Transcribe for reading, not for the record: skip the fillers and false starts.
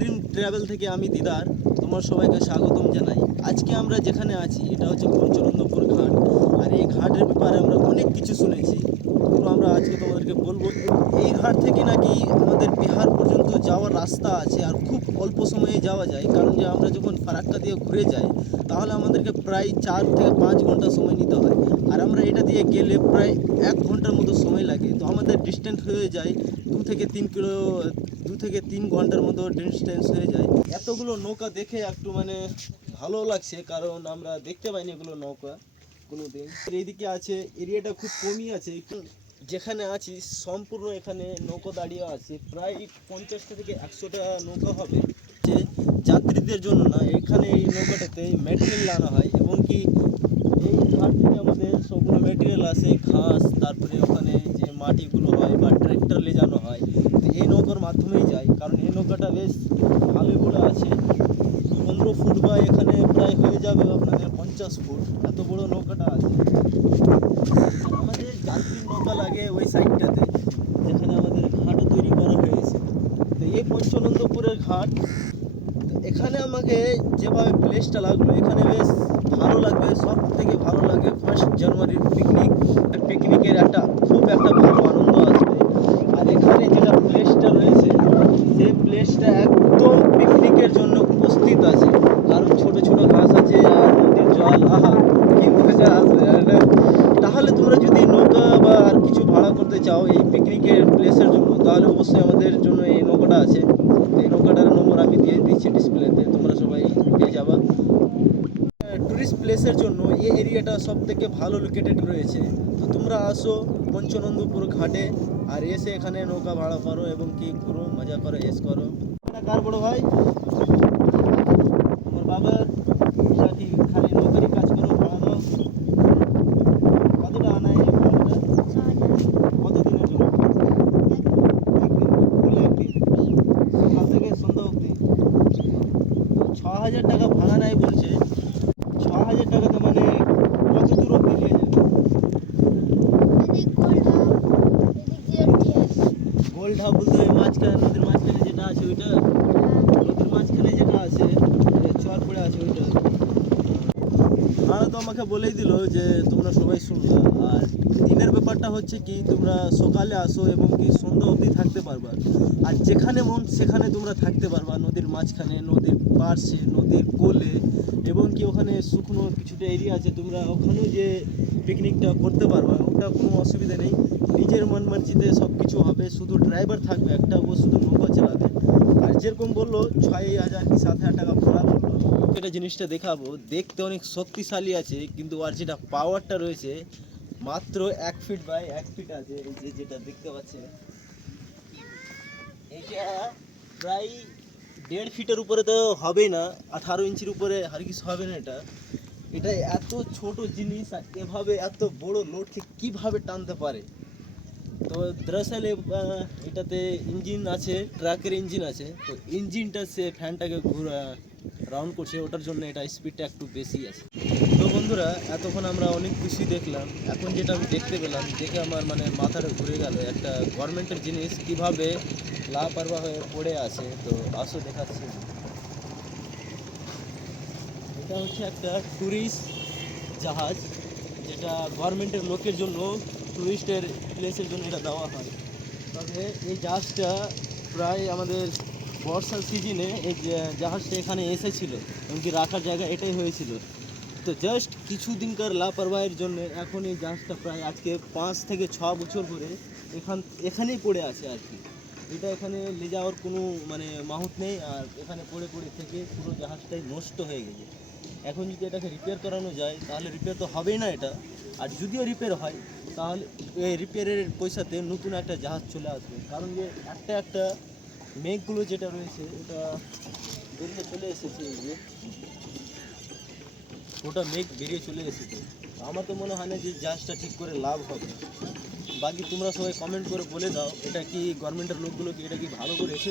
Dream travel থেকে আমি দিদার তোমার সবাইকে স্বাগতম জানাই। আজকে আমরা যেখানে আছি এটা হচ্ছে পঞ্চনন্দপুর ঘাট। আর এই ঘাটের ব্যাপারে আমরা অনেক কিছু শুনেছি, তো আমরা আজকে তোমাদেরকে বলবো। এই ঘাট থেকে নাকি আমাদের বিহার পর্যন্ত যাওয়ার রাস্তা আছে আর খুব অল্প সময়ে যাওয়া যায়, কারণ যে আমরা যখন ফারাক্কা দিয়ে ঘুরে যাই তাহলে আমাদেরকে প্রায় 4 থেকে 5 ঘন্টা সময় নিতে হয়, আর আমরা এটা দিয়ে গেলে প্রায় 1 ঘন্টার মতো সময় লাগে। তো আমাদের ডিস্টেন্স হয়ে যায় 2 থেকে 3 ঘন্টার মতো ডিস্টেন্স হয়ে যায়। এতগুলো নৌকা দেখে একটু ভালো লাগছে, কারণ আমরা দেখতে পাইনি এগুলো নৌকা কোনোদিন। এইদিকে আছে, এরিয়াটা খুব কমই আছে। যেখানে আছি সম্পূর্ণ এখানে নৌকা দাঁড়িয়ে আছে, প্রায় 50টা থেকে 100টা নৌকা হবে। যে যাত্রীদের জন্য না, এখানে এই নৌকাটাতে ম্যাটেরিয়াল আনা হয়, এবং কি এই ঘাট থেকে আমাদের সবগুলো ম্যাটেরিয়াল আসে, ঘাস, তারপরে ওখানে যে মাটিগুলো হয় বা ট্র্যাক্টর নিয়ে যানো হয়, তো এই নৌকার মাধ্যমেই যায়। কারণ এই নৌকাটা বেশ ভালোই বড় আছে, 15 ফুট, বা এখানে প্রায় হয়ে যাবে আপনাদের 50 ফুট, এত বড় নৌকাটা আছে। আমাদের যাত্রীর নৌকা লাগে ওই সাইডটাতে, যেখানে আমাদের ঘাটও তৈরি করা হয়েছে। তো এই পঞ্চনন্দপুরের ঘাট, এখানে আমাকে যেভাবে প্লেসটা লাগলো, এখানে বেশ ভালো লাগবে। সব থেকে ভালো লাগে 1 জানুয়ারির পিকনিকের খুব একটা ভালো আনন্দ আসবে। আর এখানে যেটা প্লেসটা রয়েছে, সেই প্লেসটা একদম পিকনিকের জন্য উপস্থিত আছে, কারণ ছোট ছোট ঘাস আছে আর নদীর জল, আহা কি মজা আসবে। আর তাহলে তোমরা যদি নৌকা বা আর কিছু ভাড়া করতে চাও এই পিকনিকের প্লেসের জন্য, তাহলে অবশ্যই আমাদের জন্য এই নৌকাটা আছে। এই নৌকাটার নম্বর আমি দিয়ে দিচ্ছি ডিসপ্লেতে, তোমরা সবাই পেয়ে যাবা। টুরিস্ট প্লেসের জন্য এই এরিয়াটা সব থেকে ভালো লোকেটেড রয়েছে। তো তোমরা আসো পঞ্চনন্দপুর ঘাটে, আর এসে এখানে নৌকা ভাড়া করো এবং কি ঘুরো, মজা করো, এস করো। কার বড় ভাই? আমার বাবার সাথী, খালি নৌকারই কাজ করো, ভাড়া দাও। কতটা আনায় এই ভাড়াটা? কতদিনের জন্য? একদিন, সকাল থেকে সন্ধ্যা অবধি 6,000 টাকা ভাড়া নেয় বলছে। 6,000 টাকাতে কত দূর অবধি নিয়ে যাবে? গোলঢাপ বলতে ওই মাঝখানে, নদীর মাঝখানে যেটা আছে ওইটা? নদীর মাঝখানে যেটা আছে, চর পড়ে আছে ওইটা? ভাড়া তো আমাকে বলেই দিল যে তোমরা সবাই শুনলা। আর দিনের ব্যাপারটা হচ্ছে কি, তোমরা সকালে আসো এবং কি সন্ধ্যা অবধি থাকতে পারবা। আর যেখানে মন সেখানে তোমরা থাকতে পারবা, নদীর মাঝখানে, নদীর পার্শ্বে, নদীর কোলে, এবং কি ওখানে শুকনো কিছুটা এরিয়া আছে, তোমরা ওখানেও যে পিকনিকটা করতে পারবা, ওটা কোনো অসুবিধা নেই। নিজের মন মর্জিতে সব কিছু হবে, শুধু ড্রাইভার থাকবে একটা, ও শুধু নৌকা চালাবে। আর যেরকম বললো 6,000 কি 7,000 টাকা ভাড়া বললো। এটা জিনিসটা দেখাবো, দেখতে অনেক শক্তিশালী আছে, কিন্তু আর যেটা পাওয়ারটা রয়েছে মাত্র 1 ফিট বাই 1 ফিট আছে। এই যে যেটা দেখতে পাচ্ছেন, এটা প্রায় 1.5 ফিটের উপরে তো হবেই না, 18 ইঞ্চির উপরে আর কিছু হবে না। এটা এত ছোট জিনিস আর এভাবে এত বড় লোডকে কিভাবে টানতে পারে। তো দরাসল এটাতে ইঞ্জিন আছে, ট্রাকের ইঞ্জিন আছে, তো ইঞ্জিনটা সে ফ্যানটাকে রাউন্ড করছে, ওটার জন্য এটা স্পিডটা একটু বেশি আছে। তো বন্ধুরা, এতক্ষণ আমরা অনেক কিছুই দেখলাম, এখন যেটা আমি দেখতে পেলাম, দেখে আমার মাথাটা ঘুরে গেল। একটা গভর্নমেন্টের জিনিস কিভাবে লাপরোয়া হয়ে পড়ে আছে। তো আসো দেখাচ্ছি। এটা হচ্ছে একটা ট্যুরিস্ট জাহাজ, যেটা গভর্নমেন্টের লোকের জন্য, টুরিস্টের প্লেসের জন্য এটা দেওয়া হয়। তবে এই জাহাজটা প্রায় আমাদের বর্ষার সিজনে এই জাহাজটা এখানে এসেছিল, এমনকি রাখার জায়গা এটাই হয়েছিল। তো জাস্ট কিছুদিনকার লাপরওয়াহির জন্য এখন এই জাহাজটা প্রায় আজকে 5 থেকে 6 বছর ধরে এখানেই পড়ে আছে আর কি। এটা এখানে নিয়ে যাওয়ার কোনো মাহুত নেই, আর এখানে পড়ে পড়ে থেকে পুরো জাহাজটাই নষ্ট হয়ে গেছে। এখন যদি এটাকে রিপেয়ার করানো যায় তাহলে রিপেয়ার তো হবেই না এটা, আর যদিও রিপেয়ার হয় তাহলে এই রিপেয়ারের পয়সাতে নতুন একটা জাহাজ চলে আসবে। কারণ যে একটা মেঘগুলো যেটা রয়েছে এটা বেরিয়ে চলে এসেছে, এই যে ওটা মেঘ বেরিয়ে চলে এসেছে। আমার তো মনে হয় না যে জাহাজটা ঠিক করে লাভ হবে। বাকি তোমরা সবাই কমেন্ট করে বলে দাও, এটা কি গভর্নমেন্টের লোকগুলো কি এটা কি ভালো করেছে